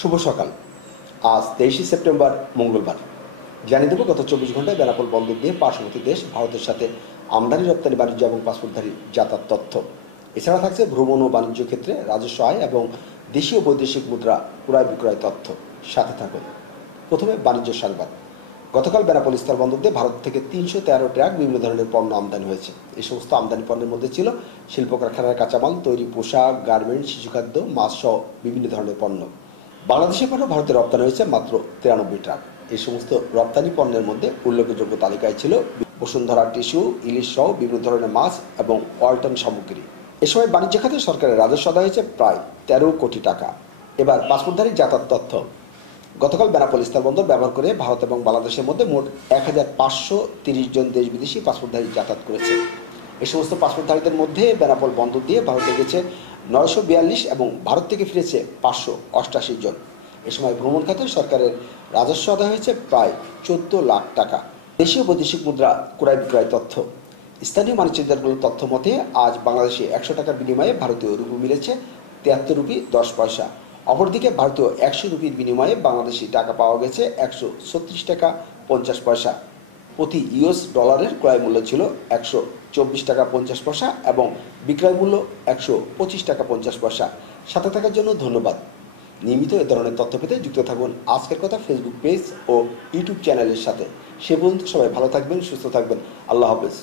শুভ সকাল। আজ 23শে সেপ্টেম্বর মঙ্গলবার। জানিয়ে দেব গত 24 ঘন্টায় বেনাপোল বন্দর দিয়ে পার্শ্ববর্তী দেশ ভারতের সাথে আমদানি রপ্তানি বাণিজ্য এবং পাসপোর্টধারী যাতায়াত তথ্য। এছাড়া থাকছে ভ্রমণ ও বাণিজ্য ক্ষেত্রে রাজস্ব আয় এবং দেশীয় বৈদেশিক মুদ্রা ক্রয় বিক্রয় তথ্য। সাথে থাকুন। প্রথমে বাণিজ্য সংবাদ। গতকাল বেনাপোল স্থলবন্দর দিয়ে ভারত থেকে 313 ট্রাক বিভিন্ন ধরনের পণ্য আমদানি হয়েছে। এই সমস্ত আমদানি পণ্যের মধ্যে ছিল শিল্প কারখানার কাঁচামাল, তৈরি পোশাক, গার্মেন্টস, শিশুখাদ্য, মাছ সহ বিভিন্ন ধরনের পণ্য। বাংলাদেশের পণ্য ভারতে রপ্তানি হয়েছে মাত্র 93 ট্রাক। এই সমস্ত রপ্তানি পণ্যের মধ্যে উল্লেখযোগ্য তালিকায় ছিল বসুন্ধরা টিস্যু, ইলিশ সহ বিভিন্ন ধরনের মাছ এবং ওয়ালটন সামগ্রী। এ সময় বাণিজ্য খাতে সরকারের রাজস্ব আদায় হয়েছে প্রায় 13 কোটি টাকা। এবার পাসপোর্টধারী যাতায়াত তথ্য। গতকাল বেনাপোল স্থলবন্দর ব্যবহার করে ভারত এবং বাংলাদেশের মধ্যে মোট 1530 জন দেশ বিদেশি পাসপোর্টধারী যাতায়াত করেছে। এই সমস্ত পাসপোর্টধারীদের মধ্যে বেনাপোল বন্দর দিয়ে ভারতে গেছে 942 এবং ভারত থেকে ফিরেছে 588 জন। এ সময় ভ্রমণ খাতে সরকারের রাজস্ব আদায় হয়েছে প্রায় 14 লাখ টাকা। দেশীয় বৈদেশিক মুদ্রা ক্রয় বিক্রয় তথ্য। স্থানীয় মানিচারগুলোর তথ্য মতে আজ বাংলাদেশে 100 টাকার বিনিময়ে ভারতীয় রুপি মিলেছে 73 রুপি 10 পয়সা। অপরদিকে ভারতীয় 100 রুপির বিনিময়ে বাংলাদেশি টাকা পাওয়া গেছে 136 টাকা 50 পয়সা। প্রতি ইউএস ডলারের ক্রয় মূল্য ছিল 124 টাকা 50 পয়সা এবং বিক্রয় মূল্য 125 টাকা 50 পয়সা। সাথে থাকার জন্য ধন্যবাদ। নিয়মিত এ ধরনের তথ্য পেতে যুক্ত থাকুন আজকের কথা ফেসবুক পেজ ও ইউটিউব চ্যানেলের সাথে। সে পর্যন্ত সবাই ভালো থাকবেন, সুস্থ থাকবেন। আল্লাহ হাফেজ।